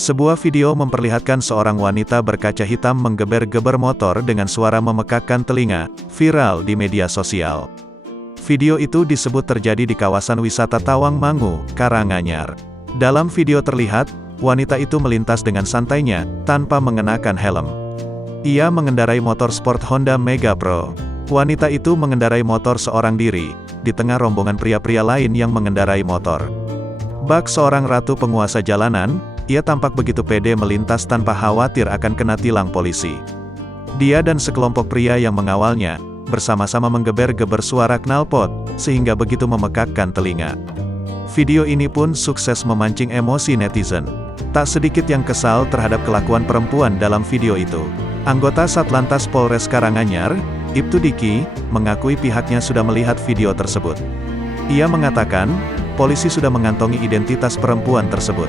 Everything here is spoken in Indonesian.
Sebuah video memperlihatkan seorang wanita berkaca hitam menggeber-geber motor dengan suara memekakkan telinga, viral di media sosial. Video itu disebut terjadi di kawasan wisata Tawangmangu, Karanganyar. Dalam video terlihat, wanita itu melintas dengan santainya, tanpa mengenakan helm. Ia mengendarai motor sport Honda Mega Pro. Wanita itu mengendarai motor seorang diri, di tengah rombongan pria-pria lain yang mengendarai motor. Bak seorang ratu penguasa jalanan, ia tampak begitu pede melintas tanpa khawatir akan kena tilang polisi. Dia dan sekelompok pria yang mengawalnya, bersama-sama menggeber-geber suara knalpot, sehingga begitu memekakkan telinga. Video ini pun sukses memancing emosi netizen. Tak sedikit yang kesal terhadap kelakuan perempuan dalam video itu. Anggota Satlantas Polres Karanganyar, Ibtu Diki, mengakui pihaknya sudah melihat video tersebut. Ia mengatakan, polisi sudah mengantongi identitas perempuan tersebut.